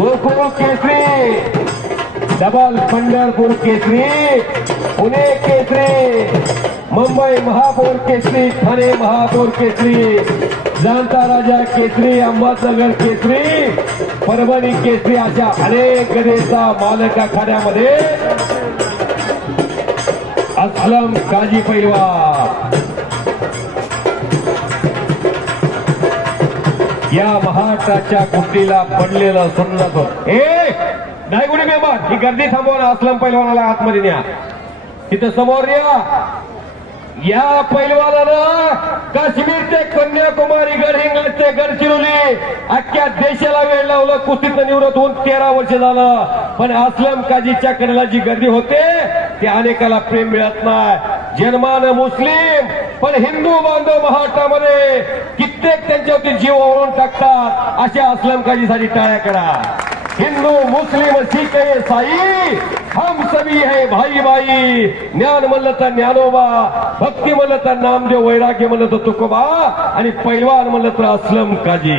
Gokul Kesari. Double Pandharpur Kesari. Pune Kesari. Mumbai महापौर केसरी. ठाणे महापौर केसरी. जाणता राजा केसरी. अंबाजनगर केसरी. परभणी केसरी अशा अनेक गदेचा मालक आखाड्यामध्ये. असलम काजी पैलवा या महाराष्ट्राच्या कुस्तीला पडलेलं सुंदर ए! नाही कुठे मेंबर ही गर्दी थांबवा असलम पैलवानाला आतमध्ये न्या. तिथं समोर या. या पैलवानानं काश्मीर ते कन्याकुमारी गडहिंगलज ते गडचिरोली अख्ख्या देशाला वेळ लावलं. कुस्तीत निवृत्त होऊन तेरा वर्ष झालं. पण असलम काजीच्या कडेला जी गर्दी होते ते अनेकाला प्रेम मिळत नाही. जन्मान मुस्लिम. पण हिंदू बांधव महाराष्ट्रामध्ये कित्येक त्यांच्यावरती जीव ओळून टाकतात. अशा अस्लम काजीसाठी टाळ्या करा. हिंदू मुस्लिम सिख साई हम सभी है भाई भाई. ज्ञान म्हणलं तर ज्ञानोबा भक्ती म्हणलं तर नामदेव वैराग्य म्हणलं तर तुकोबा आणि पैलवान म्हणलं तर अस्लम काजी.